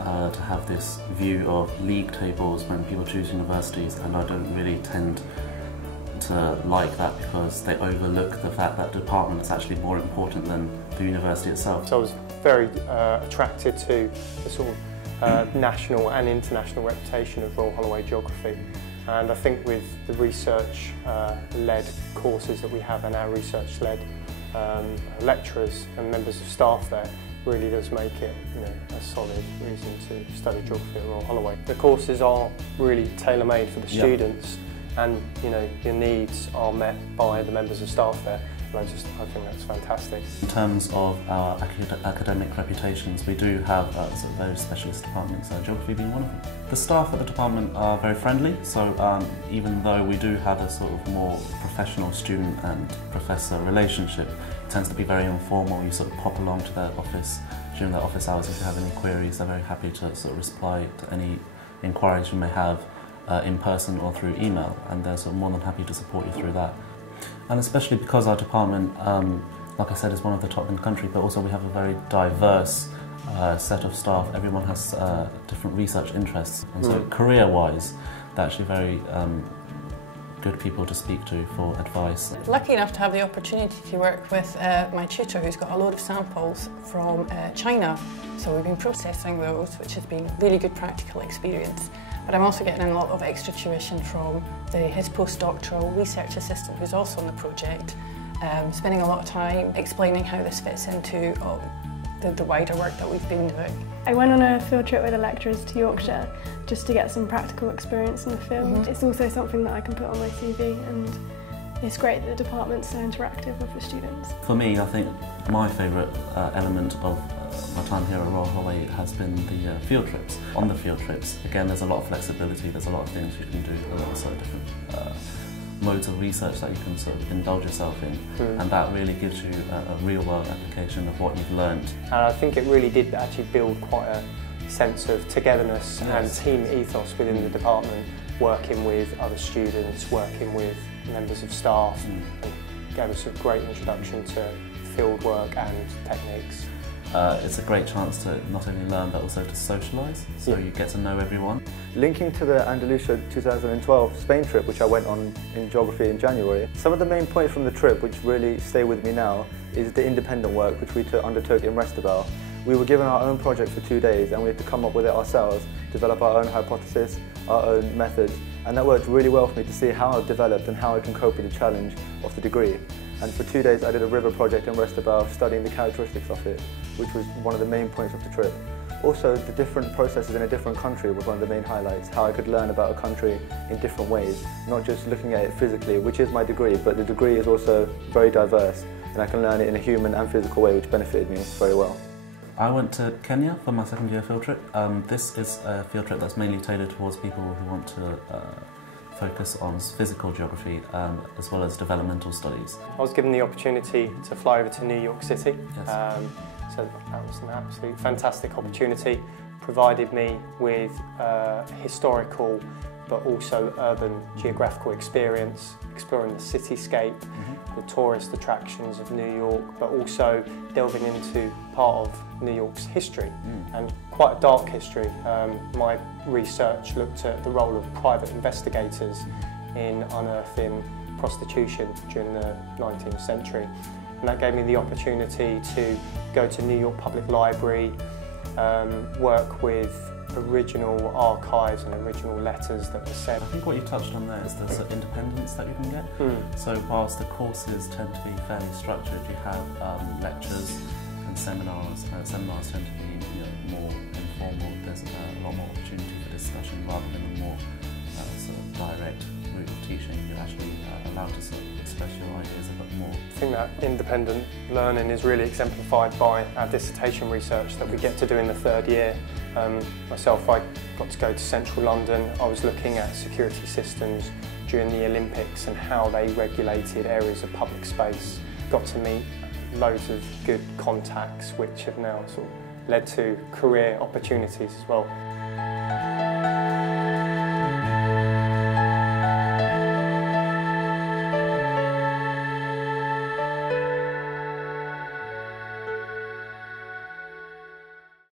to have this view of league tables when people choose universities, and I don't really tend to like that because they overlook the fact that the department is actually more important than the university itself. So I was very attracted to the sort of national and international reputation of Royal Holloway Geography, and I think with the research-led courses that we have and our research-led lecturers and members of staff there really does make it, a solid reason to study geography at Royal Holloway. The courses are really tailor-made for the students, and your needs are met by the members of staff there. And I think that's fantastic. In terms of our academic reputations, we do have sort of those specialist departments, geography being one of them. The staff at the department are very friendly, so even though we do have a sort of more professional student and professor relationship, it tends to be very informal. You sort of pop along to their office during their office hours if you have any queries. They're very happy to sort of reply to any inquiries you may have in person or through email, and they're sort of more than happy to support you through that. And especially because our department, like I said, is one of the top in the country, but also we have a very diverse set of staff. Everyone has different research interests, and so career-wise, they're actually very good people to speak to for advice. Lucky enough to have the opportunity to work with my tutor, who's got a load of samples from China. So we've been processing those, which has been really good practical experience. But I'm also getting a lot of extra tuition from his postdoctoral research assistant, who's also on the project, spending a lot of time explaining how this fits into the wider work that we've been doing. I went on a field trip with the lecturers to Yorkshire just to get some practical experience in the field. It's also something that I can put on my CV, and it's great that the department's so interactive with the students. For me, I think my favourite element of my time here at Royal Holloway has been the field trips. On the field trips, again, there's a lot of flexibility, there's a lot of things you can do, a lot of sort of different modes of research that you can sort of indulge yourself in, and that really gives you a real-world application of what you've learned. And I think it really did actually build quite a sense of togetherness and team ethos within the department, working with other students, working with members of staff, and gave us a great introduction to field work and techniques. It's a great chance to not only learn but also to socialise, so you get to know everyone. Linking to the Andalusia 2012 Spain trip, which I went on in geography in January, some of the main points from the trip which really stay with me now is the independent work which we undertook in Restebel. We were given our own project for 2 days and we had to come up with it ourselves, develop our own hypothesis, our own methods, and that worked really well for me to see how I've developed and how I can cope with the challenge of the degree. And for 2 days I did a river project in Restebel studying the characteristics of it, which was one of the main points of the trip. Also, the different processes in a different country was one of the main highlights, how I could learn about a country in different ways, not just looking at it physically, which is my degree, but the degree is also very diverse, and I can learn it in a human and physical way, which benefited me very well. I went to Kenya for my second year field trip. This is a field trip that's mainly tailored towards people who want to focus on physical geography as well as developmental studies. I was given the opportunity to fly over to New York City, Yes. so that was an absolute fantastic opportunity. Provided me with historical but also urban geographical experience, exploring the cityscape, the tourist attractions of New York, but also delving into part of New York's history, and quite a dark history. My research looked at the role of private investigators in unearthing prostitution during the 19th century. And that gave me the opportunity to go to New York Public Library, work with original archives and original letters that were sent. I think what you touched on there is the sort of independence that you can get. So whilst the courses tend to be fairly structured, you have lectures and seminars. Seminars tend to be more informal. There's a lot more opportunity for discussion rather than a more sort of direct route of teaching. You're actually allowed to sort of express your ideas a bit more. I think that independent learning is really exemplified by our dissertation research that we get to do in the third year. Myself, I got to go to central London. I was looking at security systems during the Olympics and how they regulated areas of public space. Got to meet loads of good contacts which have now sort of led to career opportunities as well.